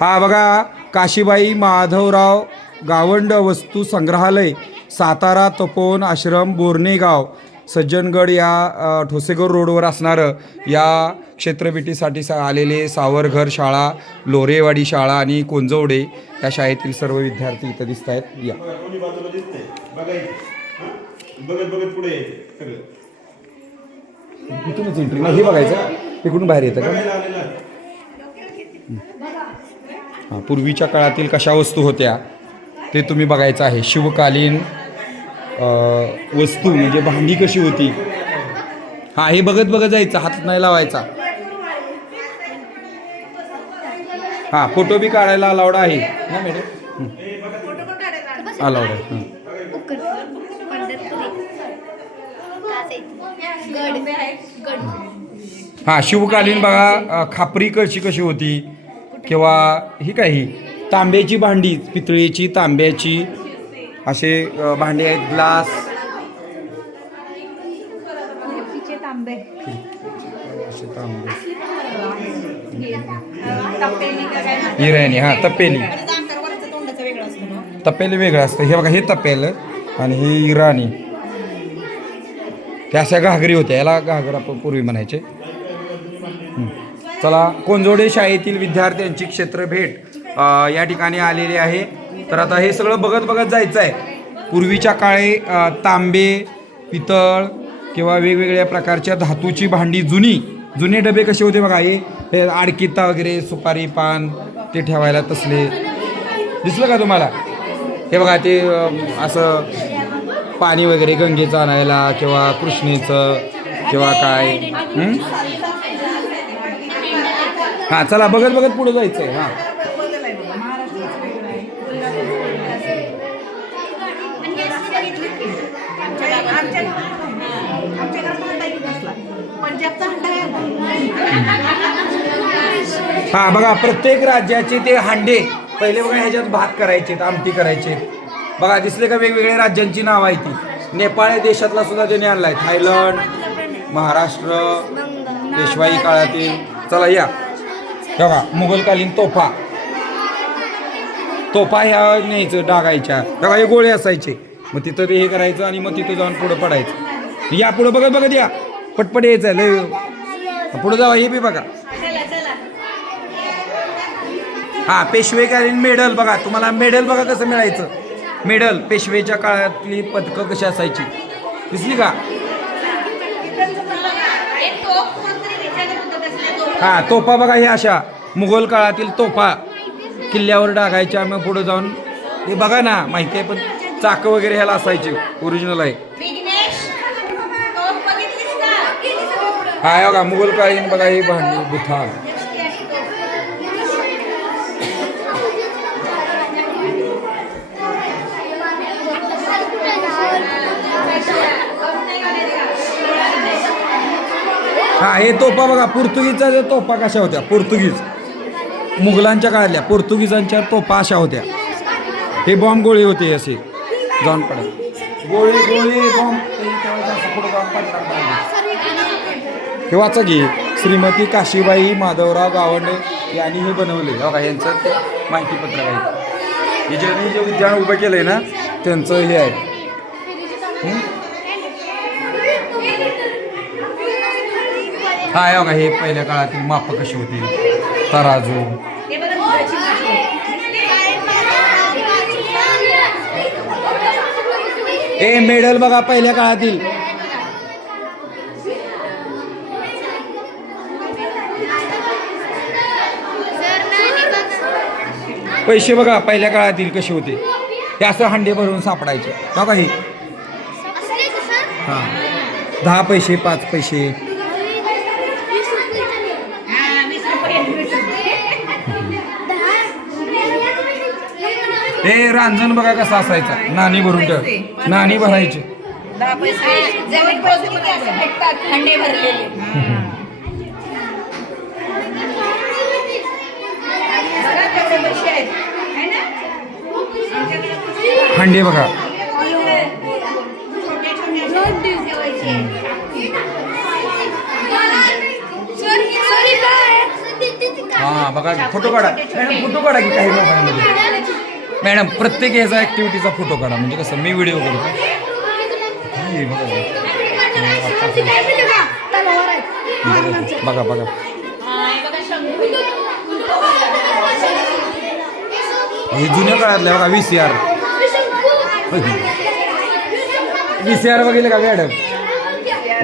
हा बघा काशीबाई माधवराव गावंड वस्तू संग्रहालय सातारा तपोवन आश्रम बोर्नेगाव सज्जनगड या ठोसेगर रोडवर असणारं या क्षेत्रभेटीसाठी सा आलेले सावरघर शाळा लोरेवाडी शाळा आणि कोंजवडे या शाळेतील सर्व विद्यार्थी इथं दिसत आहेत. या. हं? बघत बघत पुढे इथूनच एंट्री हे बघायचं. तिकडून बाहेर येतं का बघायला आलेलं आहे. हां पूर्वीच्या काळातील कशा वस्तू होत्या ते तुम्ही बघायचं आहे. शिवकालीन वस्तू म्हणजे भांडी कशी होती? हां हे बघत बघत जायचं हात नाही लावायचा. हां फोटो बी काढायला अलाउड आहे. ना मॅडम अलाउड आहे हं. शिवकालीन बघा खापरी कशी कशी होती? किंवा ही काय ही? तांब्याची भांडी पितळेची तांब्याची असे भांडे आहेत ग्लास. तांबे. असे तांबे? हिराणी हां तपेली. तपेली वेगळं असतं. हे बघा हे तपेल आणि हे इराणी. त्या अशा घागरी होत्या. याला घागर आपण पूर्वी म्हणायचे. चला कोंजोडे शाळेतील विद्यार्थ्यांची क्षेत्र भेट या ठिकाणी आलेली आहे. तर आता हे सगळं बघत बघत जायचं आहे पूर्वीच्या काळी तांबे पितळ किंवा वेगवेगळ्या प्रकारच्या धातूची भांडी जुनी जुने डबे कसे होते बघा हे हे आडकिता वगैरे सुपारी पान ते ठेवायला तसले. दिसलं का तुम्हाला? हे बघा ते असं पाणी वगैरे गंगेचं आणायला किंवा कृष्णेचं किंवा काय हां चला बघत बघत पुढे जायचं आहे हां. हा बघा प्रत्येक राज्याचे ते हांडे पहिले बघा ह्याच्यात भात करायचे आमटी करायचे. बघा दिसले का वेगवेगळ्या राज्यांची नावं आहे ती. नेपाळ या देशातला सुद्धा त्यांनी आणलाय थायलंड महाराष्ट्र पेशवाई काळातील. चला या. बघा मुघलकालीन तोफा. तोफा ह्या न्यायचं डागायच्या बघा हे गोळे असायचे. मग तिथं ते हे करायचं आणि मग तिथं जाऊन पुढं पडायचं. या पुढं बघत बघत या. पटपट यायचं लय पुढं जावा हे बी बघा. हा पेशवेकालीन मेडल बघा. तुम्हाला मेडल बघा कसं मिळायचं. मेडल पेशवेच्या काळातली पदकं कशी असायची. दिसली का? हा तोफा बघा हे अशा. मुघल काळातील तोफा. किल्ल्यावर डागायच्या मग पुढे जाऊन. हे बघा ना माहिती आहे पण चाकं वगैरे ह्याला असायचे. ओरिजिनल आहे. हे बघा मुघल काळीन बघा हे भांडी बुथा. हा हे तोफा बघा पोर्तुगीजच्या जे तोफा कशा होत्या? पोर्तुगीज. मुघलांच्या काळातल्या पोर्तुगीजांच्या तोफा अशा होत्या. हे बॉम्ब गोळी होते असे जाऊन पडत गोळी गोळी बॉम्ब हे वाचा की श्रीमती काशीबाई माधवराव गावंडे यांनी हे बनवले. बघा यांचं ते माहितीपत्रक आहे. हे जे जे उद्यान उभं केलं आहे ना त्यांचं हे आहे. हं? बघा हे पहिल्या काळातील माप कशी होती? तराजू. ए मेडल बघा पहिल्या काळातील. पैसे बघा पहिल्या काळातील कसे होते. हे असं हंडे भरून सापडायचे. बघा हे. हां. दहा पैसे पाच पैसे. हे रांजण बघा कसा असायचा. नाणी भरून ठेव. नाणी भरायची. दहा पैसे. जमीन पोचली की असं भेटतात? हंडे भरलेले. बघा तेवढे पैसे आहेत. है ना? हंडे बघा. छोटे छोटे हां बघा फोटो काढा. फोटो काढा की काही मोबाईलमध्ये मॅडम प्रत्येक याचा ऍक्टिव्हिटीचा फोटो काढा. म्हणजे कसं मी व्हिडिओ करतो. बघा. बघा बघा. हे जुन्या काळातल्या बघा V C R V C R बघितलं का मॅडम?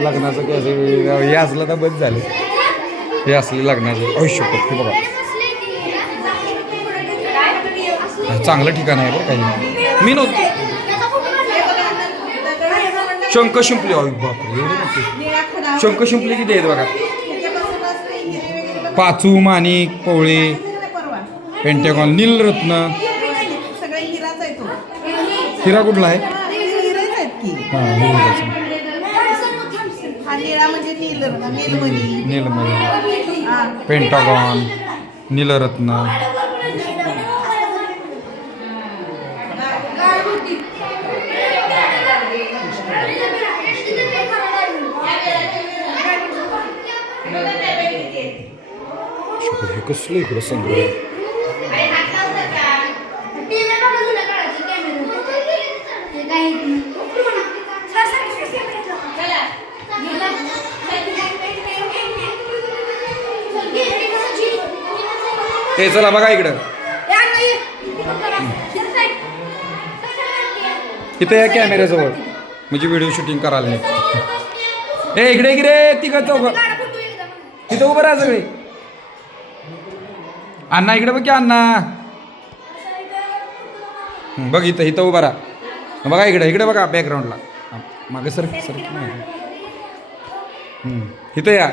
लग्नाचं कसं हे असलं तर बंद झालं. हे असले लग्नाचं. आयुष्य बघा हे चांगलं ठिकाण आहे बरं काही मी नव्हतो. शंख शिंपले बापरे एवढे मोठे. शंख शिंपले किती आहेत बघा? पाचू माणिक पवळे पेंटेकॉन नीलरत्न. हिरा कुठला आहे? हां. हा म्हणजे नीलमणी. पेंटागॉन नीलरत्न. कसलं इकडं संग्रह हे चला बघा इकडं इथं या कॅमेऱ्याजवळ म्हणजे व्हिडिओ शूटिंग करायला नाही ए इकडे इकडे तिघं चौघ तिथं उभं राहा सगळे अण्णा इकडे बघ की अण्णा. बघ इथं इथं उभा राहा. बघा इकडे इकडे बघा बॅकग्राऊंडला मागे सर सर. इथं या.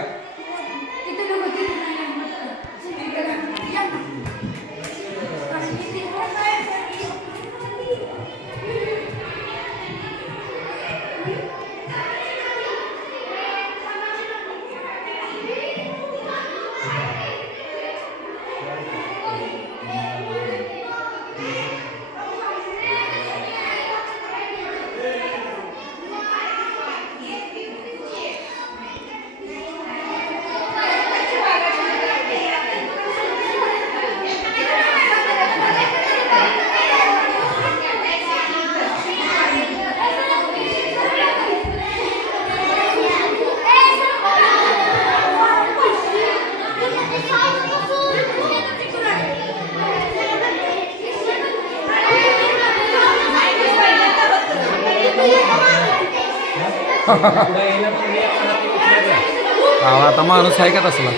आता माणूस आहे का तसला?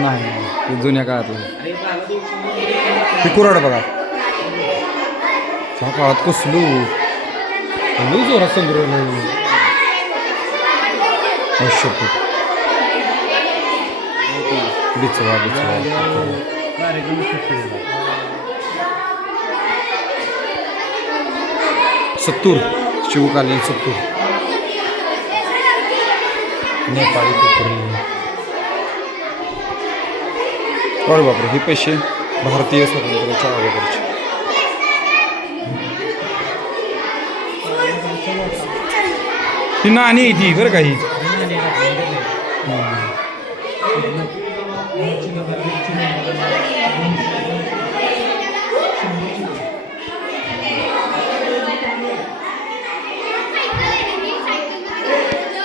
नाही जुन्या काळातलं. ते कुराड बघा. त्या काळात कसलू? लू जोरात संग्रह शपथ बिचवा बिचवा. सत्तूर. शिवकालीन सत्तूर नेपाळी कुकरी अरे बापरे हे पैसे भारतीय स्वातंत्र्याच्या अगोदरचे. ही नाणी आहे ती बरं का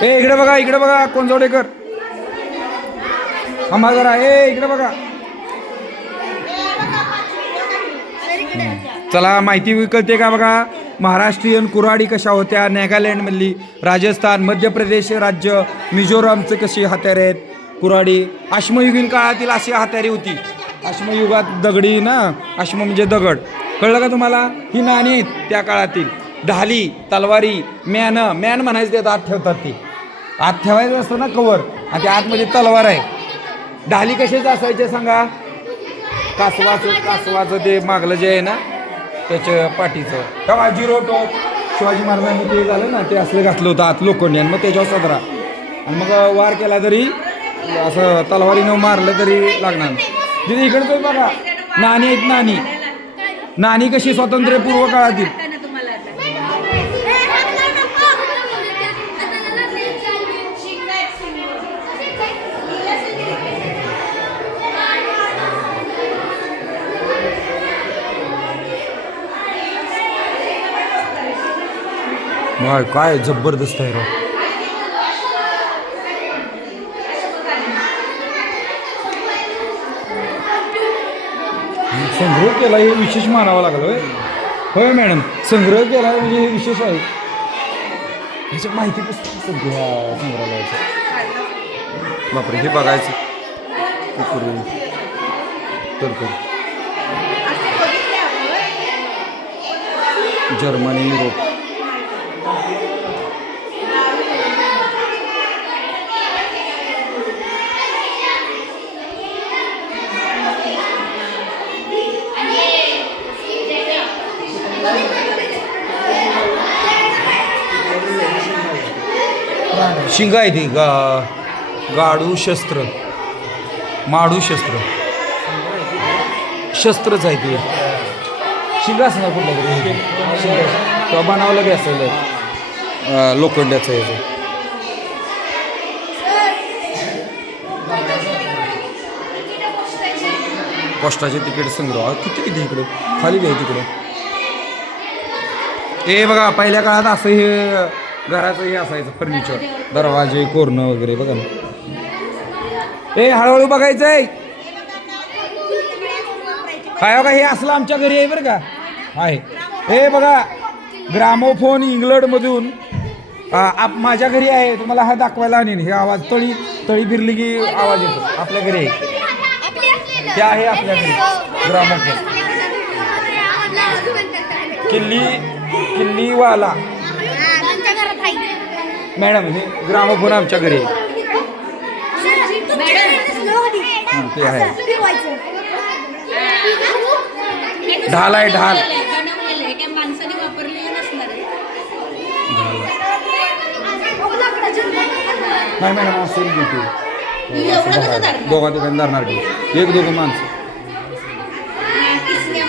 ए इकडे बघा इकडे बघा कोण जोडेकर? आम्हाला जरा. ए इकडे बघा. चला माहिती कळते का बघा? महाराष्ट्रीयन कुऱ्हाडी कशा होत्या? नागालँडमधली राजस्थान मध्य प्रदेश राज्य मिझोरामचे कशी हत्यारे आहेत? कुऱ्हाडी अश्मयुगीन काळातील अशी हात्यारी होती. अश्मयुगात दगडी ना? अश्म म्हणजे दगड. कळलं का तुम्हाला? ही नाणी आहेत त्या काळातील. ढाली तलवारी मॅन मॅन म्हणायचं ते दात ठेवतात ती. आत ठेवायचं असतं ना कवर आणि त्या आतमध्ये तलवार आहे. ढाली कशाच असायचे सांगा? कासवाचं कासवाचं ते मागलं जे आहे ना त्याच्या पाठीचं. तेव्हा झिरो टोप. शिवाजी महाराजांनी ते झालं ना ते असलं घातलं होतं आत लोखंडी आणि मग त्याच्यावर सदरा. आणि मग वार केला तरी असं तलवारीनं मारलं तरी लागणार तिथे इकडचं बघा. नाणी आहेत नाणी. नाणी कशी स्वातंत्र्यपूर्व काळातील. मग काय जबरदस्त आहे राव. संग्रह केला हे विशेष मानावं लागलं होय? होय मॅडम. संग्रह केला म्हणजे हे विशेष आहे. ह्याच्यात माहिती पुस्तक सध्या संग्रहालयाचं? बापरे हे बघायचं. कुकुरू तर. Germany Europe. शिंगा आहे ती गा गाडू शस्त्र. माडू शस्त्र. शस्त्रच आहे ते. शिंगा असं ना कुठलं तरी? शिंगा. किंवा बनावलं बी असेल लोखंड्याचं लोखंडाचं याचं पोस्टाचे तिकीट संग्रह. किती किती इकडं? खाली घ्या तिकडं हे बघा पहिल्या काळात असं हे घराचं हे असायचं फर्निचर दरवाजे कोरणं वगैरे बघा ना. ए हळूहळू बघायचं आहे काय बघा हे असलं आमच्या घरी आहे बरं का. आहे. हे बघा ग्रामोफोन इंग्लंडमधून आप माझ्या घरी आहे तुम्हाला हा दाखवायला आणीन. हे आवाज तळी तळी फिरली की आवाज येतो. आपल्या घरी आहे. ते आहे आपल्या घरी. ग्रामोफोन. किल्ली किल्लीवाला. मॅडम हे ग्रामोफोन आमच्या घरी आहे. ते आहे. ढाल आहे, ढाल. नाही मॅडम असेल? दोघा तिघांनी धरणार की. एक दोघं माणसं. किसन्या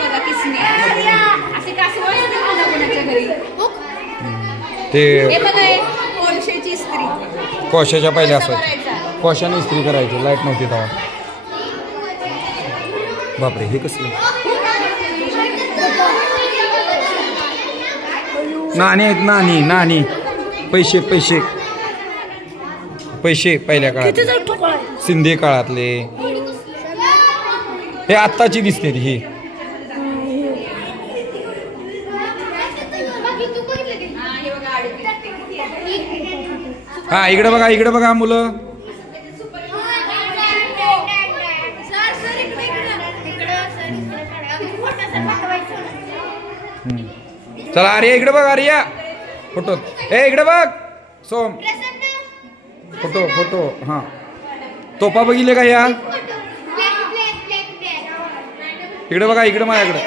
कोशाच्या पहिल्या कोळसा असायचे भरायचा. कोशाने इस्त्री करायची लाइट नव्हती तेव्हा. बापरे हे कसलं? नाणी आहेत नाणी नाणी. पैसे पैसे. पैसे पहिल्या काळात सिंधी काळातले. हे आत्ताची दिसते हा, हे बघा आडवी. हा इकडे बघा इकडे बघा मुलं. चला अरे इकडे बघ अरे या फोटो. ए इकडे बघ सोम. फोटो फोटो हां. तोपा बघितले का या? इकडे बघा इकडे माझ्याकडे.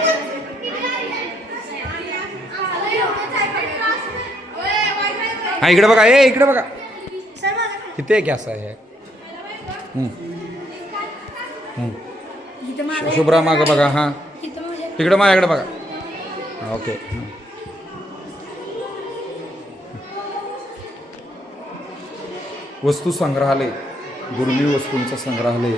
हा इकडे बघा ए इकडे बघा. किती आहे असं आहे. शुभ्रा मागं बघा हां. तिकडं माझ्याकडे बघा. ओके. वस्तू संग्रहालय दुर्मिळ वस्तूंचं संग्रहालय.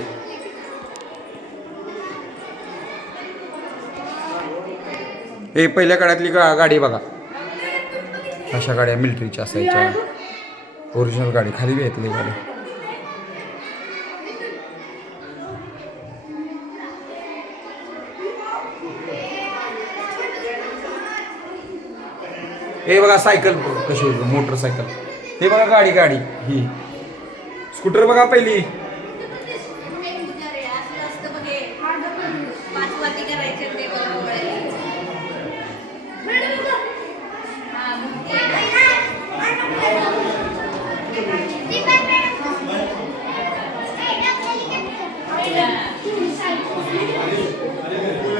हे पहिल्या काळातली गा गाडी बघा. अशा गाड्या मिलिटरीच्या असायच्या. ओरिजिनल गाडी खाली घेतली गाडी. हे बघा सायकल कशी मोटरसायकल. हे बघा गाडी गाडी. ही. स्कूटर बघा पहिली असं असतं बघ हे. पाच वाती करायचे ते बघा ओवाळायचे. हा, मग ते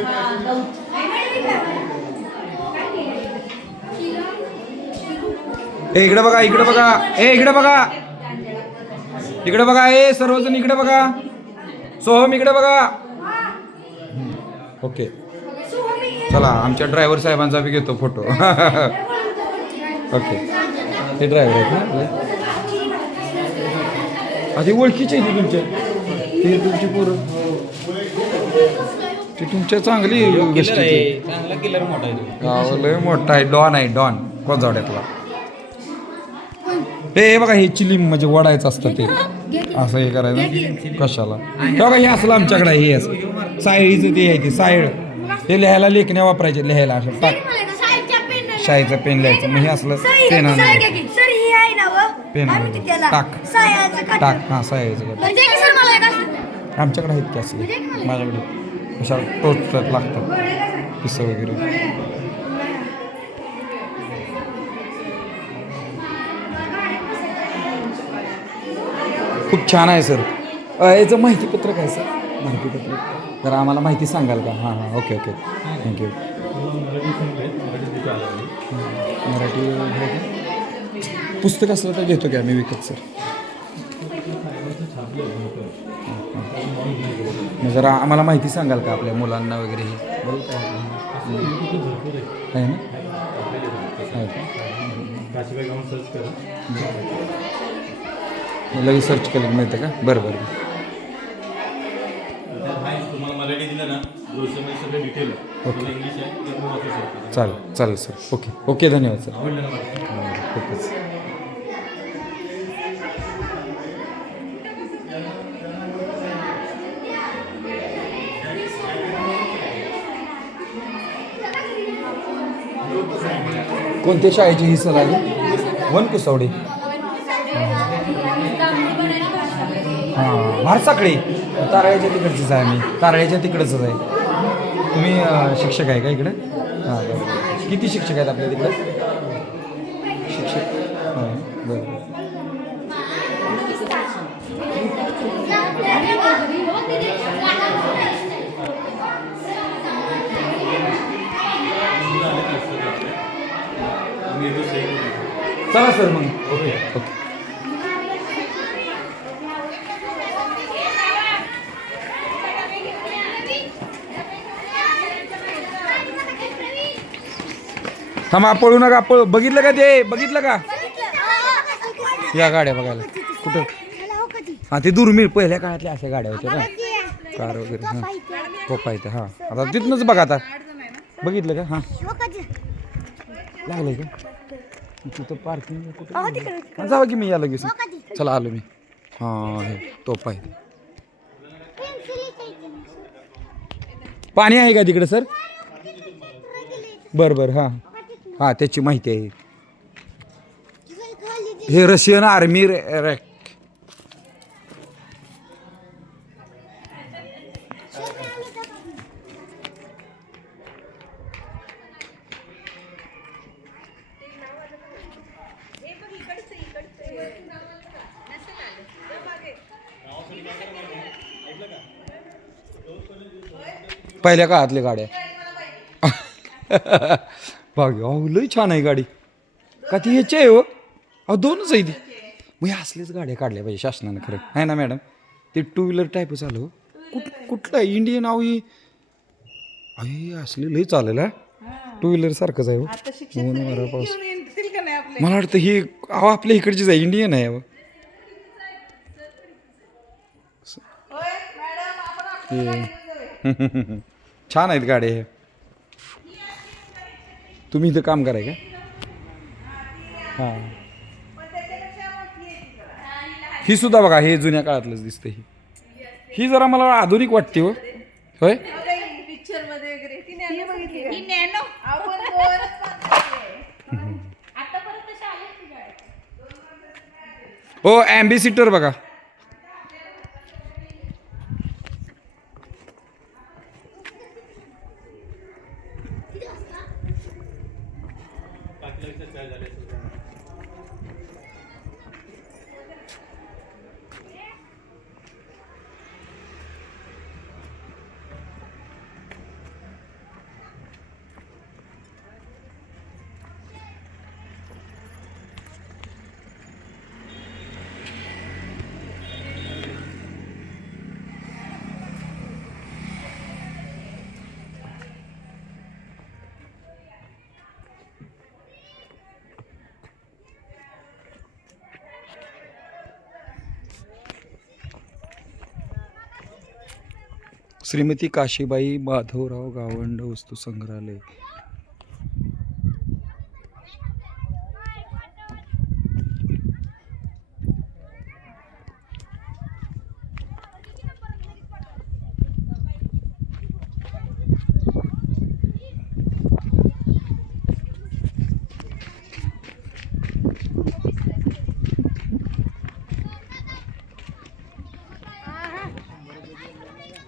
हा, गहू. ए इकडे बघा इकडे बघा. ए इकडे बघा. इकडे बघा ए सर्वजण इकडे बघा. सोहम इकडे बघा. ओके. चला आमच्या ड्रायव्हर साहेबांचा बी घेतो फोटो. ओके. हे ड्रायव्हर आहेत ना? आधी ओळखीचे ती तुमच्या ते तुमची पोरं. ती तुमच्या चांगली गोष्टी आहे. तो. लय मोठा आहे. डॉन आहे डॉन. कोजावड्यातला हे बघा हे चिलीम म्हणजे वडायचं असतं ते. असं हे करायचं? कशाला? हे बघा हे असलं आमच्याकडे हे असं. सायळीचं ते आहे ते सायळ ते लिहायला लेखण्या वापरायचे लिहायला असं. टाक शाईचं पेन लिहायचं. मग हे असलं पेन ही पेन टाक. टाक. हां सायळीचं. म्हणजे आमच्याकडे आहेत की असले. माझ्याकडे. कशाला टोचत लागतात? पिसं वगैरे. खूप छान आहे सर. अ, याचं माहितीपत्रक आहे सर. माहितीपत्रक. जरा आम्हाला माहिती सांगाल का? हां हां. Okay okay. थँक्यू मराठी पुस्तक असलं तर घेतो की आम्ही विकत सर. मग जरा आम्हाला माहिती सांगाल का आपल्या मुलांना वगैरे हे? आहे ना आहे का? काशीबाई गाऊन सर्च करा मग लगेच सर्च केलं मिळतं का? बरं बरं. ओके चालेल चालेल सर ओके ओके धन्यवाद सर खूपच कोणत्या शाळेची ही सर आली वन कुसावडी हां भारसाकडे तारळ्याच्या तिकडचीच आहे आम्ही तारळ्याच्या तिकडचंच आहे. तुम्ही शिक्षक आहे का इकडे? हां किती शिक्षक आहेत आपल्या तिकडे शिक्षक हां बरं तुम्ही येतो सही करून. चला सर मग ओके ओके थांबा पळू नका पळू. बघितलं का ते? बघितलं का? या गाड्या बघायला. कुठं? हां ते दुर्मिळ पहिल्या काळातल्या अशा गाड्या होत्या ना कार वगैरे हां. कोपा इथं हां. आता तिथनंच बघा आता. बघितलं का? हां. लागलंय का? तिथं पार्किंग कुठं? जावा की मी या लगेच चला आलो मी. हां हे तोप आहे पाणी आहे का तिकडे सर? बरं बरं हां. हां त्याची माहिती आहे. हे रशियन आर्मी रॅक पहिल्या काळातल्या गाड्या. बघ अहो लई छान आहे गाडी. का ती ह्याची आहे हो? अहो दोनच आहे ती. मग ह्या असल्याच गाड्या काढल्या पाहिजे शासनानं खरं. आहे ना मॅडम? ते टू व्हीलर टाईपच आलं हो. कुठ कुठलं आहे इंडियन अहो ही? अरे असले लई चालेल हा. टू व्हीलर सारखंच आहे हो. ऊन वारा पाऊस. मला वाटतं ही अहो आपल्या इकडचीच आहे इंडियन आहे अहो. ते- छान आहेत गाड्या हे. तुम्ही इथं काम कराय का? हां. ही सुद्धा बघा हे जुन्या काळातलंच दिसतं ही. ही जरा मला आधुनिक वाटते हो. होय? हो, ओ ॲम्बेसिटर बघा. श्रीमती काशीबाई माधवराव गावंड वस्तू संग्रहालय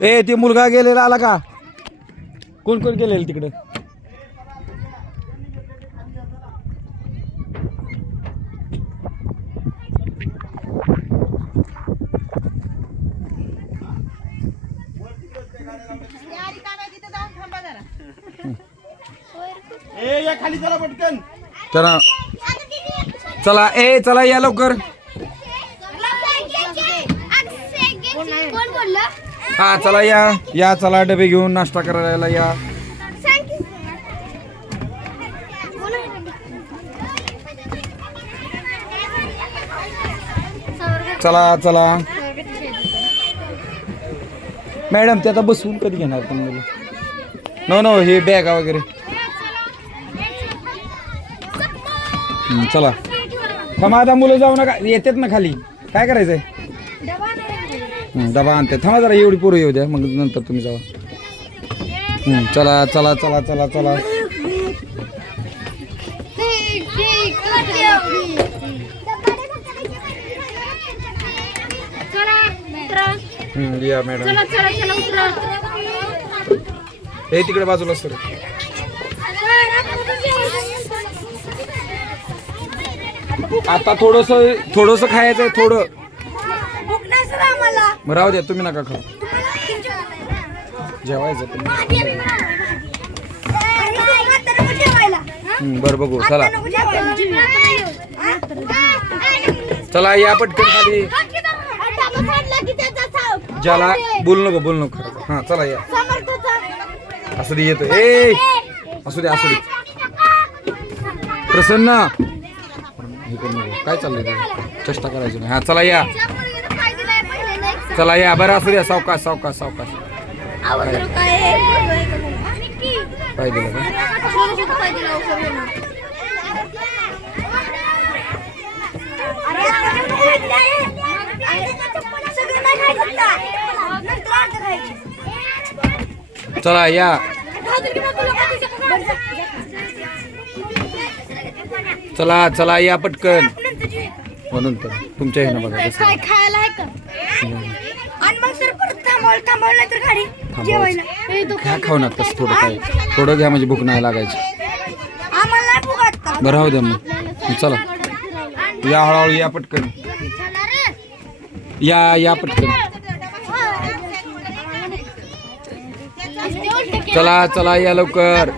ए ते मुलगा गेलेला आला का? कोण कोण गेलेलं तिकडं? ए या खाली चला पटकन. चला. चला ए चला या लवकर. कोण बोललं हा चला या. या चला डबे घेऊन नाश्ता करायला या. चला चला. मॅडम ते आता बसवून कधी घेणार तुम्ही? नो नो हे बॅगा वगैरे. चला. थांबा आता मुलं जाऊ नका. येतात ना खाली. काय करायचंय? डबा आणते. थांबा जरा एवढी पोरं येऊ द्या. मग नंतर तुम्ही जावा. चला चला चला चला चला. या मॅडम. हे तिकडे बाजूला सर. आता थोडस थोडस खायचंय थोडं भूक नाही सर आम्हाला मग राहू द्या तुम्ही नका खाऊ. जेवायचं तुम्ही. बरं बघू चला. चला या पटकन खाली. ज्याला बोल नको बोल नको. हा चला या. असू दे येतो ए असू दे असू दे. प्रसन्न. हे काय चाललंय? चेष्टा करायची नाही. हा चला या. चला या बरं असू द्या सावकाश सावकाश सावकाश. काय का चला या. चला चला या पटकन. हो नंतर. तुमच्या ह्यानं बघा खायला थांबवलं थांबवलं नाही तर गाडी जेवायला. हे तो घ्या खाऊ थोडं काय? थोडं घ्या म्हणजे भूक नाही लागायची. आम्हाला नाही भूक आता. बरं राहू द्या मग. चला. या हळूहळू या पटकन. या या पटकन. चला चला या लवकर.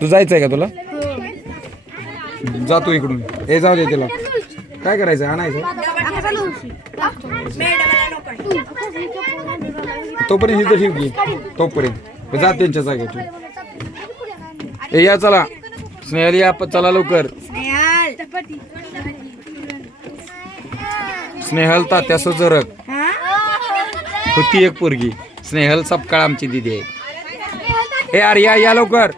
तू जायचंय का तुला? जातो इकडून. ए जाऊ दे तिला. काय करायचं आणायचं तोपर्यंत इथं ठेव की. तोपर्यंत. जा त्यांच्या जागेत ए या चला. स्नेहल या चला लवकर. स्नेहल तात्या सुचरक होती एक पोरगी. स्नेहल सपकाळ आमची दिदी आहे. ए अरे या या लवकर.